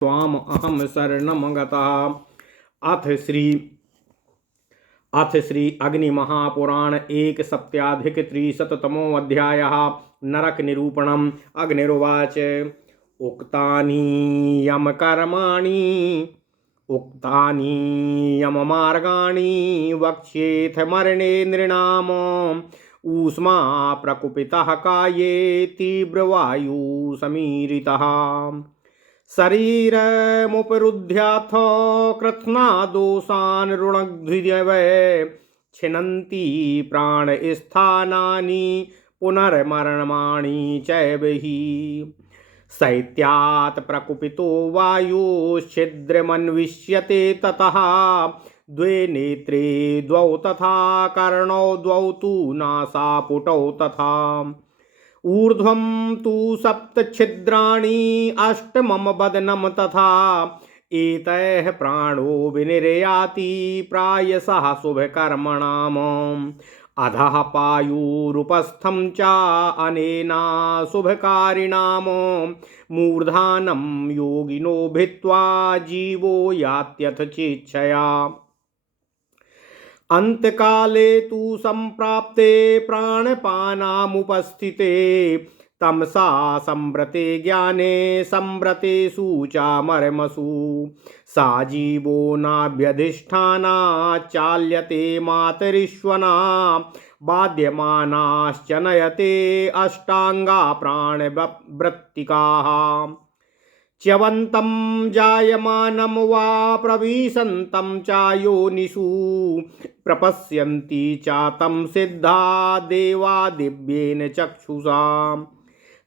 त्वाम अहम शरणम गतः। अथ श्री अग्नि महापुराण एक सप्ताधिक त्रिशततमोऽध्यायः। नरक निरूपणम्। अग्निरुवाच उक्तानि यममार्गाणि वक्ष्येथ मरणे नृणाम। ऊष्मा प्रकुपितः काये तीव्रवायु समीरितः। शरीरमुपरुध्याथ कृत्स्नादोषान् रुणग्धिवै छिनन्ति प्राणस्थानानि पुनर्मरणानि चैव हि। शैत्यात् प्रकुपितो वायुश्छिद्रमन्विष्यते ततः। द्वे नेत्रे द्वौ तथा कर्णौ द्वौ तु नासापुटौ तथा। ऊर्ध्वं तु सप्तछिद्राणि अष्टमं वदनं तथा। एतैः प्राणो विनिर्याति प्रायशः शुभकर्मणाम्। अधः पायुरुपस्थं च अनेना शुभकारिणाम्। मूर्धानं योगिनो भित्त्वा जीवो यात्यथ चेच्छया। अंतकाले तु संप्राप्ते प्राणपानामुपस्थिते। तमसा संव्रते ज्ञाने संव्रतेषु चामर्मसु। सा जीवो नाभ्यधिष्ठाना चाल्यते मातरिश्वना। बाध्यमानाश्च नयते अष्टांगा प्राणवृत्तिकाः। च्यवन्तं जायमानं वा प्रविशन्तं चायोनिषु। प्रपश्यन्ति चातं सिद्धा देवा दिव्येन चक्षुषा।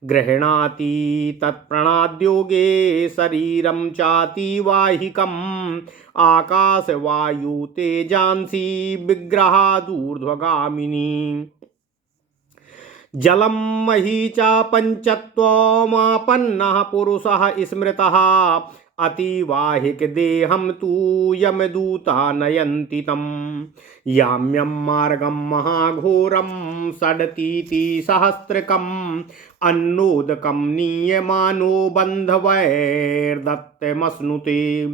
गृह्णाति तत्प्रणाद्योगे शरीरं चातिवाहिकम्। आकाशवायु तेजांसि विग्रहादूर्ध्वगामिनी। जलं मही च पञ्चत्वमापन्नः पुरुषः स्मृतः। अतिवाहिक देहं तु यमदूता नयन्ति तं। याम्यं मार्गं महाघोरं षडतीति सहस्रकम्। अन्नोदकं नीयमानो बन्धवैर्दत्तमश्नुते।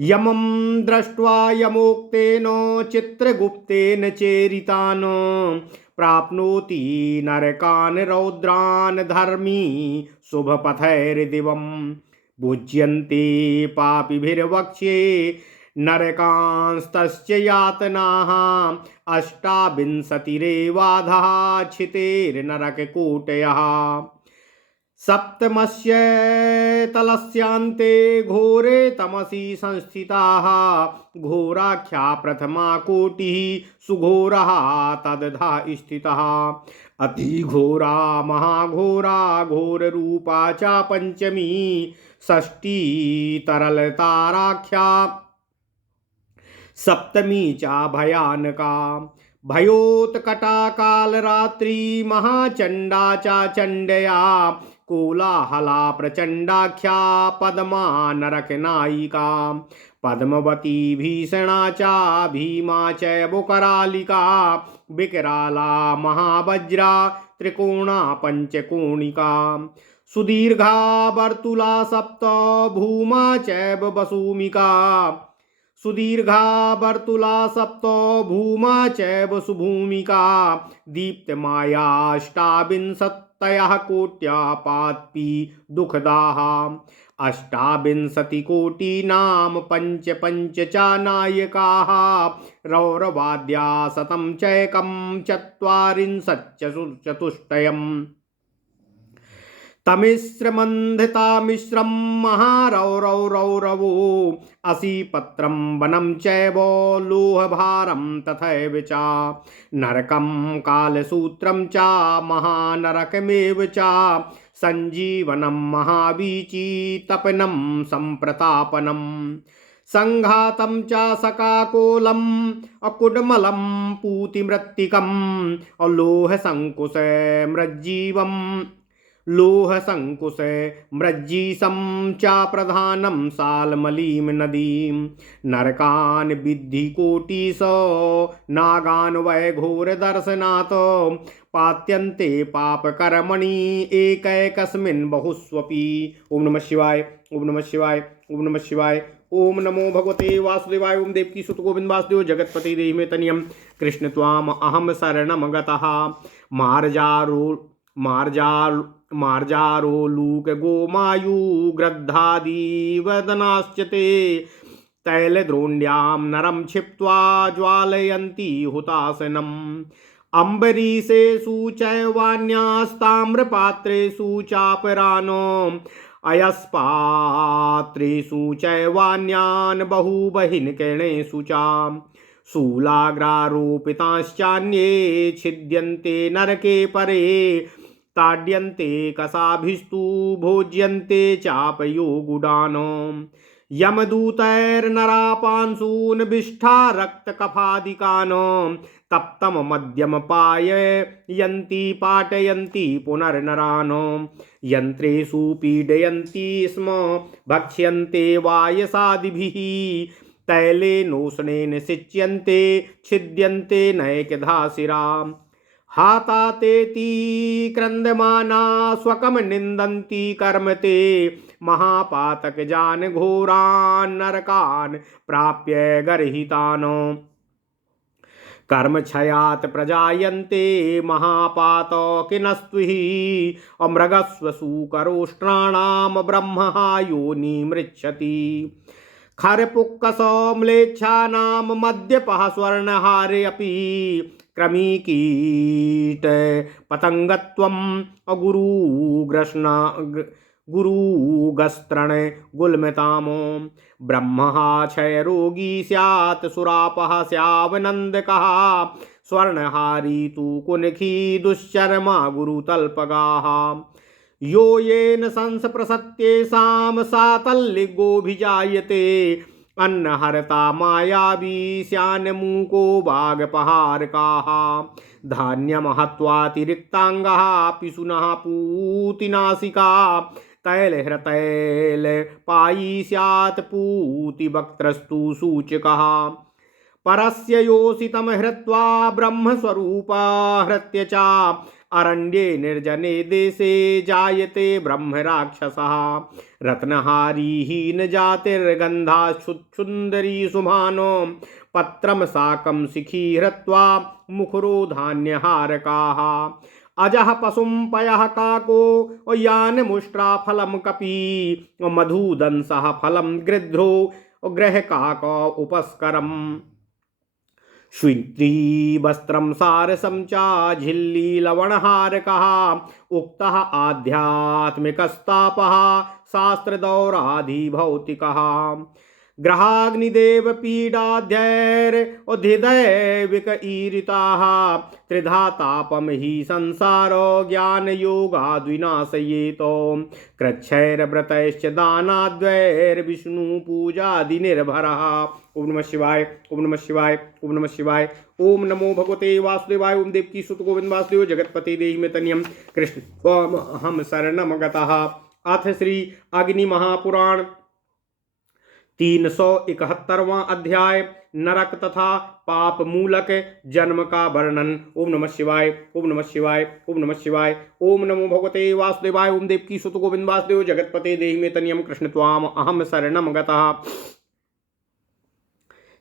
यमं दृष्ट्वा यमोक्तेन चित्रगुप्तेन चेरितान्। प्राप्नोति नरकान् रौद्रान् धर्मी शुभपथैर्दिवम्। भुज्यन्ते पापिभिर्वक्ष्ये नरकांस्तस्य यातनाः। अष्टाविंशतिरेवाधः छितेर्नरककोटयः। सप्तमस्य तलस्यान्ते घोरे तमसि संस्थिताः। घोराख्या प्रथमा कोटिः सुघोरः तदधा स्थितः। अतिघोरा महाघोरा घोररूपा च पंचमी। षष्ठी तरलताराख्या सप्तमी च भयानका। भयोत्कटा कालरात्रि महाचंडा च चंडया। कोलाहला प्रचंडाख्या पद्मा नरकनायिका। पद्मवती भीषणा च भीमा चैव करालिका। विकराला महावज्रा त्रिकोणा पंचकोणिका। सुदीर्घा वर्तुला सप्त भूमा चैव वसूमिका। सुदीर्घा वर्तुला सप्त भूमा चैव सुभूमिका। दीप्तमायाष्टाविंशत्यः कोट्या पात्पी दुःखदाः। अष्टाविंशतिकोटीनां पंच पंच च नायकाः। रौरवाद्या शतं चैकं चत्वारिंशच्च चतुष्टयम्। तमिश्रमन्धितामिश्रं महारौरवो। असीपत्रं वनं चैव लोहभारं तथैव च। नरकं कालसूत्रं च महानरकमेव च। सञ्जीवनं महावीची तपनं सम्प्रतापनं। संघातं च सकाकोलम् अकुड्मलं पूतिमृत्तिकम्। लोहसङ्कुशमृज्जीवम् लोह संकुश मृज्जीसं च प्रधानं सालमलीं नदीं नरकान् विद्धि कोटिसो नागान् वै घोरदर्शनात् पात्यन्ते पापकर्मणि एकैकस्मिन् बहुस्वपि। ओम नमः शिवाय, ओम नमः शिवाय, ओम नमः शिवाय। ओम नमो भगवते वासुदेवाय। ओम देवकी सुत गोविंद वासुदेव जगतपति देहि तनियम कृष्ण त्वाम अहम शरणम गतः मार्जारो लूक गोमायु गृद्धादि वदनाश्च ते तैलद्रोण्यां नरम क्षिप्त्वा ज्वालयन्ति हुतासनम् अम्बरीषेषु चैवान्यास्ताम्रपात्रेषु चापरानो अयस्पात्रेषु चैवान्यान् बहुबहिर्किरणेषु च शूलाग्रारोपिताश्चान्ये छिद्यन्ते नरके परे ताड्यन्ते कसाभिस्तु भोज्यन्ते चापयोगुडानो यमदूतैर्नरापांसून् विष्ठा रक्तकफादिकानो तप्तम मध्यम पाययन्ति पाटयन्ति पुनर्नरानो यन्त्रेषु पीडयन्ति स्म भक्ष्यन्ते वायसादिभिः तैलेनोष्णेन सिच्यन्ते छिद्यन्ते नैकधाशिरा हातातेति क्रन्दमाना स्वकं निन्दन्ति कर्म ते महापातकजान् घोरान् नरकान् प्राप्य गर्हितानो कर्मक्षयात् प्रजायन्ते महापातकिनस्त्विः अमृगस्वसूकरोष्ट्राणां ब्रह्म योनिमृच्छति खरपुक्कसम्लेच्छानां मद्यपः स्वर्णहारे अपि क्रमीकीट पतंगत्वम् गुरुगस्त्रण गुल्मतामो ब्रह्मः क्षयरोगी स्यात् सुरापः स्यावनन्दकः स्वर्णहारी तु कुनखी दुश्चर्मा गुरुतल्पगाः यो येन संसप्रसत्येषां सातल्लिगोऽभिजायते अन्नहर्ता मायावी स्यान्मूको वागपहारकाः धान्यं हत्वातिरिक्ताङ्गाः पिशुनः पूतिनासिका तैलहृतैलपायी स्यात् पूतिवक्त्रस्तु सूचकः परस्य योषितं हृत्वा ब्रह्मस्वरूपा हृत्य च अरण्ये निर्जने देशे जायते ब्रह्मराक्षसः रत्नहारी हीन जातिर्गन्धाच्छुन्दरी सुमानो पत्रम साकं शिखी हृत्वा मुखरो धान्यहारकाः अजः पशुं पयः काको यानमुष्ट्रा फलं कपी मधुदंसः फलं गृध्रो गृहकाक उपस्करम् श्वित्री वस्त्रं सारसं च झिल्ली लवणहारकः उक्तः आध्यात्मिकस्तापः शास्त्रदौराधिभौतिकः ग्रहाग्निदेव पीडाध्यैर्धिदैविकईरिताः त्रिधा तापम हि संसारो ज्ञानयोगाद्विनाशयेतो कृच्छैर्व्रतैश्च दानाद्वैर्विष्णु पूजादिनिर्भरः। ओम नमः शिवाय, ओम नमः शिवाय, ओम नमः शिवाय। ओम नमो भगवते वासुदेवाय। ओम देवकी सुत गोविंद वासुदेव जगतपति देहि में तनियम कृष्ण हम शरणम गतः। अथ श्री अग्नि महापुराण 371वां अध्याय नरक तथा पाप मूलक जन्म का वर्णन। ओम नमः शिवाय, ओम नमः शिवाय, ओम नमः शिवाय। ओम नमो भगवते वासुदेवाय। ओम देवकी सुत गोविंद वासुदेव जगतपते देहि में तनियम कृष्ण त्वाम अहम शरणम गतः।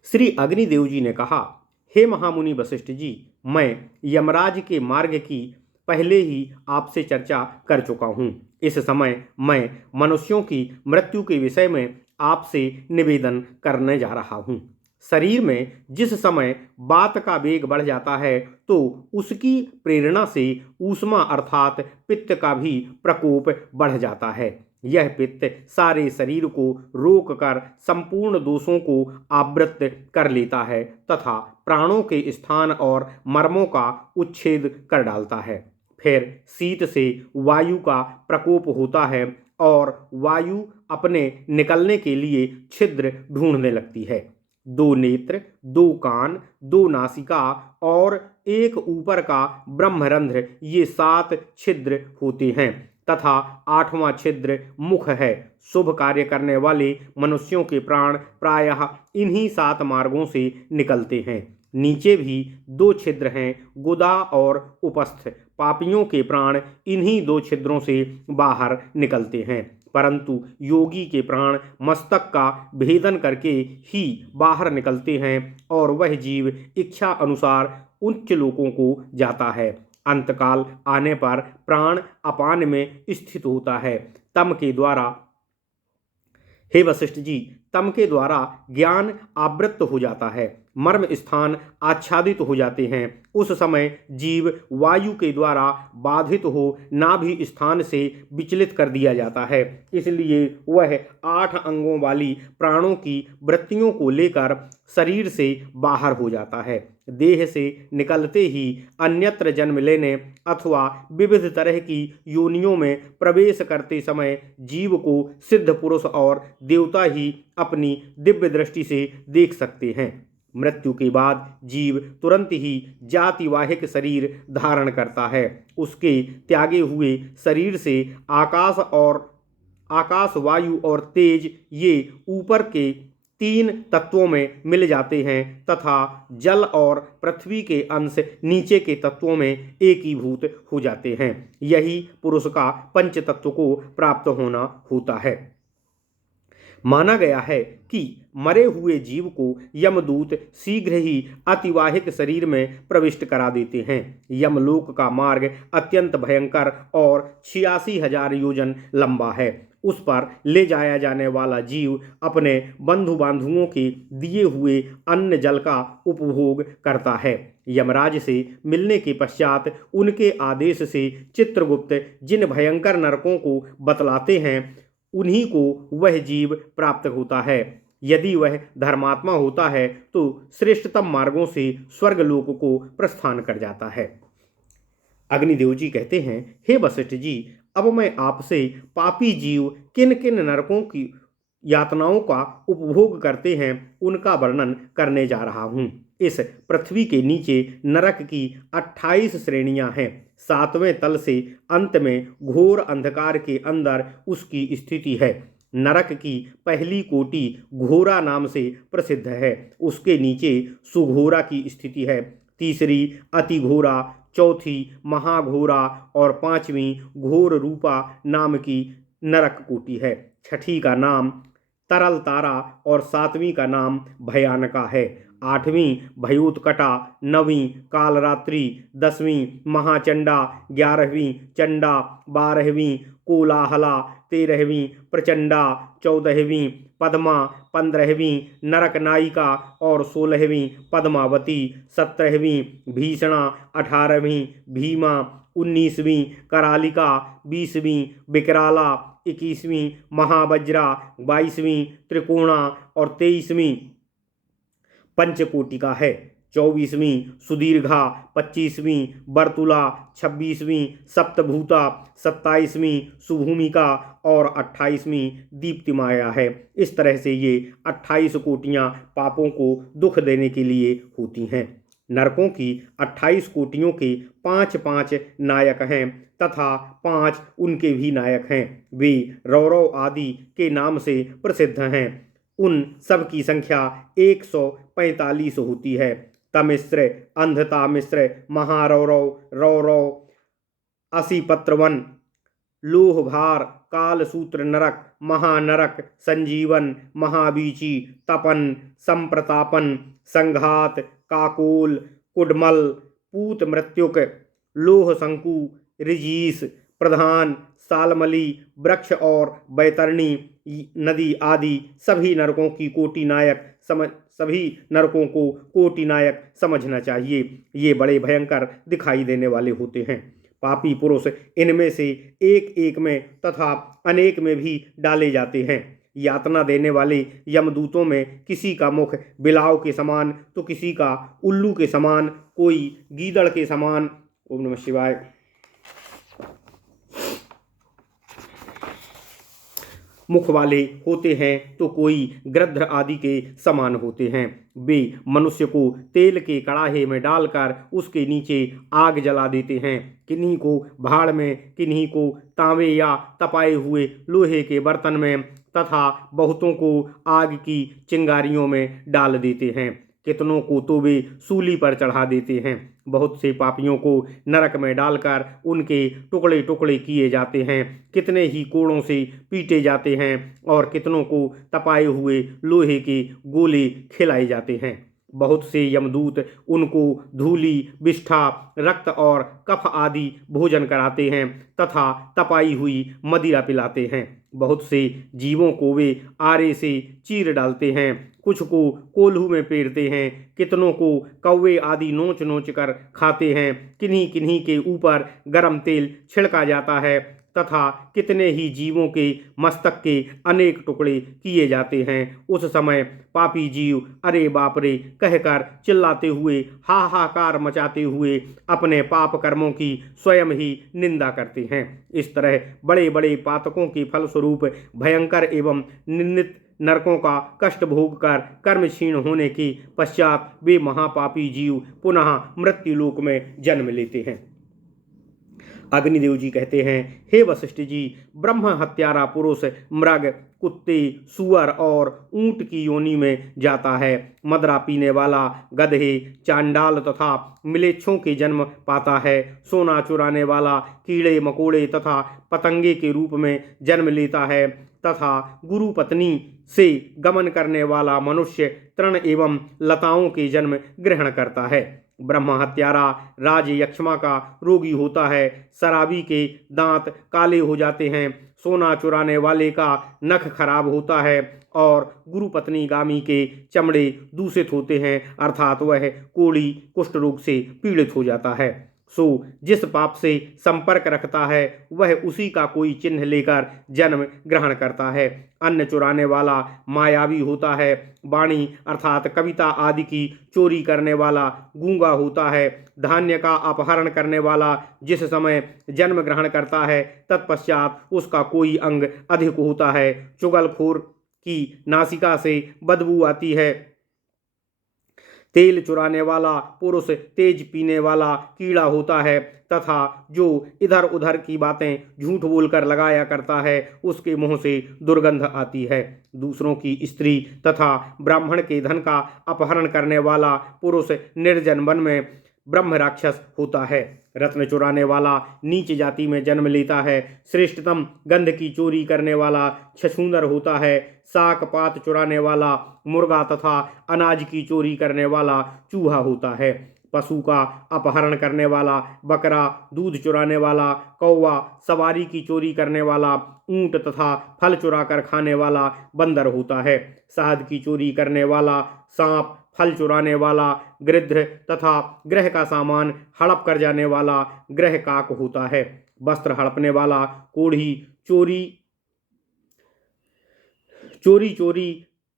श्री अग्निदेव जी ने कहा, हे महामुनि वशिष्ठ जी, मैं यमराज के मार्ग की पहले ही आपसे चर्चा कर चुका हूँ। इस समय मैं मनुष्यों की मृत्यु के विषय में आपसे निवेदन करने जा रहा हूँ। शरीर में जिस समय वात का वेग बढ़ जाता है तो उसकी प्रेरणा से ऊष्मा अर्थात पित्त का भी प्रकोप बढ़ जाता है। यह पित्त सारे शरीर को रोककर संपूर्ण दोषों को आवृत कर लेता है तथा प्राणों के स्थान और मर्मों का उच्छेद कर डालता है। फिर शीत से वायु का प्रकोप होता है और वायु अपने निकलने के लिए छिद्र ढूंढने लगती है। 2 नेत्र, 2 कान, 2 नासिका और एक ऊपर का ब्रह्मरंध्र, ये 7 छिद्र होते हैं तथा 8वां छिद्र मुख है। शुभ कार्य करने वाले मनुष्यों के प्राण प्रायः इन्हीं 7 मार्गों से निकलते हैं। नीचे भी 2 छिद्र हैं, गुदा और उपस्थ। पापियों के प्राण इन्हीं 2 छिद्रों से बाहर निकलते हैं, परंतु योगी के प्राण मस्तक का भेदन करके ही बाहर निकलते हैं और वह जीव इच्छा अनुसार उच्च लोकों को जाता है। अंतकाल आने पर प्राण अपान में स्थित होता है। तम के द्वारा, हे वशिष्ठ जी, तम के द्वारा ज्ञान आवृत्त हो जाता है, मर्म स्थान आच्छादित हो जाते हैं। उस समय जीव वायु के द्वारा बाधित हो नाभि स्थान से विचलित कर दिया जाता है। इसलिए वह 8 अंगों वाली प्राणों की वृत्तियों को लेकर शरीर से बाहर हो जाता है। देह से निकलते ही अन्यत्र जन्म लेने अथवा विविध तरह की योनियों में प्रवेश करते समय जीव को सिद्ध पुरुष और देवता ही अपनी दिव्य दृष्टि से देख सकते हैं। मृत्यु के बाद जीव तुरंत ही जातिवाहिक शरीर धारण करता है। उसके त्यागे हुए शरीर से आकाश, वायु और तेज ये ऊपर के 3 तत्वों में मिल जाते हैं तथा जल और पृथ्वी के अंश नीचे के तत्वों में एकीभूत हो जाते हैं। यही पुरुष का पंच तत्व को प्राप्त होना होता है। माना गया है कि मरे हुए जीव को यमदूत शीघ्र ही अतिवाहिक शरीर में प्रविष्ट करा देते हैं। यमलोक का मार्ग अत्यंत भयंकर और 86,000 योजन लंबा है। उस पर ले जाया जाने वाला जीव अपने बंधु बांधुओं के दिए हुए अन्न जल का उपभोग करता है। यमराज से मिलने के पश्चात उनके आदेश से चित्रगुप्त जिन भयंकर नरकों को बतलाते हैं उन्हीं को वह जीव प्राप्त होता है। यदि वह धर्मात्मा होता है तो श्रेष्ठतम मार्गों से स्वर्गलोक को प्रस्थान कर जाता है। अग्निदेव जी कहते हैं, हे वशिष्ठ जी, अब मैं आपसे पापी जीव किन किन नरकों की यातनाओं का उपभोग करते हैं उनका वर्णन करने जा रहा हूँ। इस पृथ्वी के नीचे नरक की 28 श्रेणियां हैं। 7वें तल से अंत में घोर अंधकार के अंदर उसकी स्थिति है। नरक की पहली कोटि घोरा नाम से प्रसिद्ध है। उसके नीचे सुघोरा की स्थिति है। तीसरी अति घोरा, चौथी महाघोरा और 5वीं घोर रूपा नाम की नरक कोटि है। छठी का नाम तरल तारा और 7वीं का नाम भयानका है। 8वीं भयोत्कटा, 9वीं कालरात्रि, 10वीं महाचंडा, 11वीं चंडा, 12वीं कोलाहला, 13वीं प्रचंडा, 14वीं पद्मा, 15वीं नरक नायिका और 16वीं पद्मावती, 17वीं भीषणा, 18वीं भीमा, 19वीं करालिका, 20वीं विकराला, 21वीं महावज्रा, 22वीं त्रिकोणा और 23वीं पंचकोटिका है। 24वीं सुदीर्घा, 25वीं वर्तुला, 26वीं सप्तभूता, 27वीं सुभूमिका और 28वीं दीप्तिमाया है। इस तरह से ये 28 कोटियाँ पापों को दुख देने के लिए होती हैं। नरकों की 28 कोटियों के 5-5 नायक हैं तथा 5 उनके भी नायक हैं। वे रौरव आदि के नाम से प्रसिद्ध हैं। उन सब की संख्या 145 होती है। तमिश्र, अंधता मिश्र, महारौरव, रौरव, असीपत्रवन, लोहभार, कालसूत्र नरक, महानरक, संजीवन, महाबीची, तपन, संप्रतापन, संघात, काकोल, कुडमल, पूत मृत्युक, लोह शंकु, ऋजीस, प्रधान, सालमली, वृक्ष और बैतरणी नदी आदि सभी नरकों को कोटि नायक समझना चाहिए। ये बड़े भयंकर दिखाई देने वाले होते हैं। पापी पुरुष इनमें से एक एक में तथा अनेक में भी डाले जाते हैं। यातना देने वाले यमदूतों में किसी का मुख बिलाव के समान तो किसी का उल्लू के समान, कोई गीदड़ के समान। ओम नमः शिवाय। मुख वाले होते हैं तो कोई गृध्र आदि के समान होते हैं। वे मनुष्य को तेल के कड़ाहे में डालकर उसके नीचे आग जला देते हैं। किन्हीं को भाड़ में, किन्हीं को तांबे या तपाए हुए लोहे के बर्तन में तथा बहुतों को आग की चिंगारियों में डाल देते हैं। कितनों को तो वे सूली पर चढ़ा देते हैं। बहुत से पापियों को नरक में डालकर उनके टुकड़े टुकड़े किए जाते हैं। कितने ही कोड़ों से पीटे जाते हैं और कितनों को तपाए हुए लोहे के गोले खिलाए जाते हैं। बहुत से यमदूत उनको धूली, विष्ठा, रक्त और कफ आदि भोजन कराते हैं तथा तपाई हुई मदिरा पिलाते हैं। बहुत से जीवों को वे आरे से चीर डालते हैं। कुछ को कोल्हू में पेरते हैं। कितनों को कौवे आदि नोच नोच कर खाते हैं। किन्हीं किन्हीं के ऊपर गरम तेल छिड़का जाता है तथा कितने ही जीवों के मस्तक के अनेक टुकड़े किए जाते हैं। उस समय पापी जीव अरे बाप रे कहकर चिल्लाते हुए, हाहाकार मचाते हुए अपने पाप कर्मों की स्वयं ही निंदा करते हैं। इस तरह बड़े बड़े पातकों के फलस्वरूप भयंकर एवं निंदित नरकों का कष्ट भोग कर कर्म क्षीण होने के पश्चात वे महापापी जीव पुनः मृत्युलोक में जन्म लेते हैं। अग्निदेव जी कहते हैं, हे वशिष्ठ जी, ब्रह्म हत्यारा पुरुष मृग, कुत्ते, सुअर और ऊंट की योनि में जाता है। मदरा पीने वाला गधे, चांडाल तथा मिलेच्छों के जन्म पाता है। सोना चुराने वाला कीड़े मकोड़े तथा पतंगे के रूप में जन्म लेता है तथा गुरु पत्नी से गमन करने वाला मनुष्य तृण एवं लताओं के जन्म ग्रहण करता है। ब्रह्म हत्यारा राज यक्ष्मा का रोगी होता है। शराबी के दांत काले हो जाते हैं। सोना चुराने वाले का नख खराब होता है और गुरु पत्नी गामी के चमड़े दूषित होते हैं, अर्थात वह कोढ़ी कुष्ठ रोग से पीड़ित हो जाता है। सो जिस पाप से संपर्क रखता है वह उसी का कोई चिन्ह लेकर जन्म ग्रहण करता है। अन्न चुराने वाला मायावी होता है। वाणी अर्थात कविता आदि की चोरी करने वाला गूंगा होता है। धान्य का अपहरण करने वाला जिस समय जन्म ग्रहण करता है तत्पश्चात उसका कोई अंग अधिक होता है। चुगलखोर की नासिका से बदबू आती है। तेल चुराने वाला पुरुष तेज पीने वाला कीड़ा होता है तथा जो इधर उधर की बातें झूठ बोलकर लगाया करता है उसके मुंह से दुर्गंध आती है। दूसरों की स्त्री तथा ब्राह्मण के धन का अपहरण करने वाला पुरुष निर्जन वन में ब्रह्म राक्षस होता है। रत्न चुराने वाला नीच जाति में जन्म लेता है। श्रेष्ठतम गंध की चोरी करने वाला छछूंदर होता है। साक पात चुराने वाला मुर्गा तथा अनाज की चोरी करने वाला चूहा होता है। पशु का अपहरण करने वाला बकरा, दूध चुराने वाला कौवा, सवारी की चोरी करने वाला ऊंट तथा फल चुरा कर खाने वाला बंदर होता है। शहद की चोरी करने वाला सांप, फल चुराने वाला गृध्र तथा गृह का सामान हड़प कर जाने वाला गृह काक होता है। वस्त्र हड़पने वाला कोढ़ी, चोरी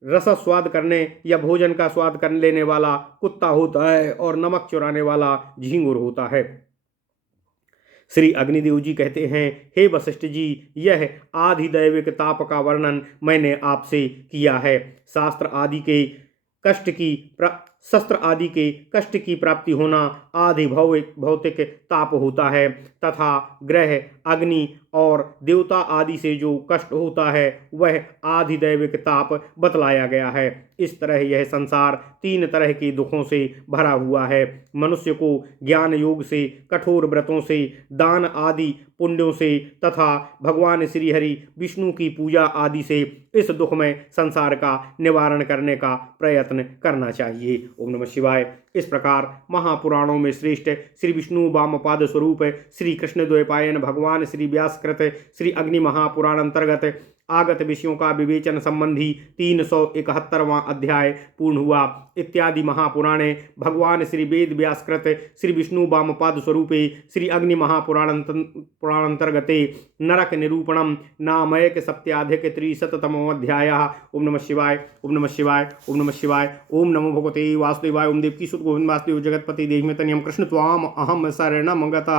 रस स्वाद करने या भोजन का स्वाद कर लेने वाला कुत्ता होता है और नमक चुराने वाला झींगुर होता है। श्री अग्निदेव जी कहते हैं, हे वशिष्ठ जी, यह आधिदैविक ताप का वर्णन मैंने आपसे किया है। शस्त्र आदि के कष्ट की प्राप्ति होना आधि भौतिक ताप होता है तथा ग्रह, अग्नि और देवता आदि से जो कष्ट होता है वह आधिदैविक ताप बतलाया गया है। इस तरह यह संसार 3 तरह के दुखों से भरा हुआ है। मनुष्य को ज्ञान योग से, कठोर व्रतों से, दान आदि पुण्यों से तथा भगवान श्री हरि विष्णु की पूजा आदि से इस दुखमय संसार का निवारण करने का प्रयत्न करना चाहिए। ओम नमः शिवाय। इस प्रकार महापुराणों में श्रेष्ठ श्री विष्णु वामपाद स्वरूप श्री कृष्ण द्वैपायन भगवान श्री व्यासकृत श्री अग्नि महापुराण अंतर्गत आगत विषयों का विवेचन संबंधी 371वां अध्याय पूर्ण हुआ। इत्यादि महापुराणे भगवान श्री वेद व्यासकृत श्री विष्णु वामपाद स्वरूपे श्री अग्नि महापुराणांतर्गते नरक निरूपणम नामैक सप्त्याधिक 300तमोऽध्यायः। ओम नमः शिवाय, ओम नमः शिवाय, ओम नमः शिवाय। ओम नमो भगवते वासुदेवाय। ओम देवकी सुत गोविंद वासुदेव जगतपति देहिमे तनियम कृष्ण त्वाम अहम शरणम गतः।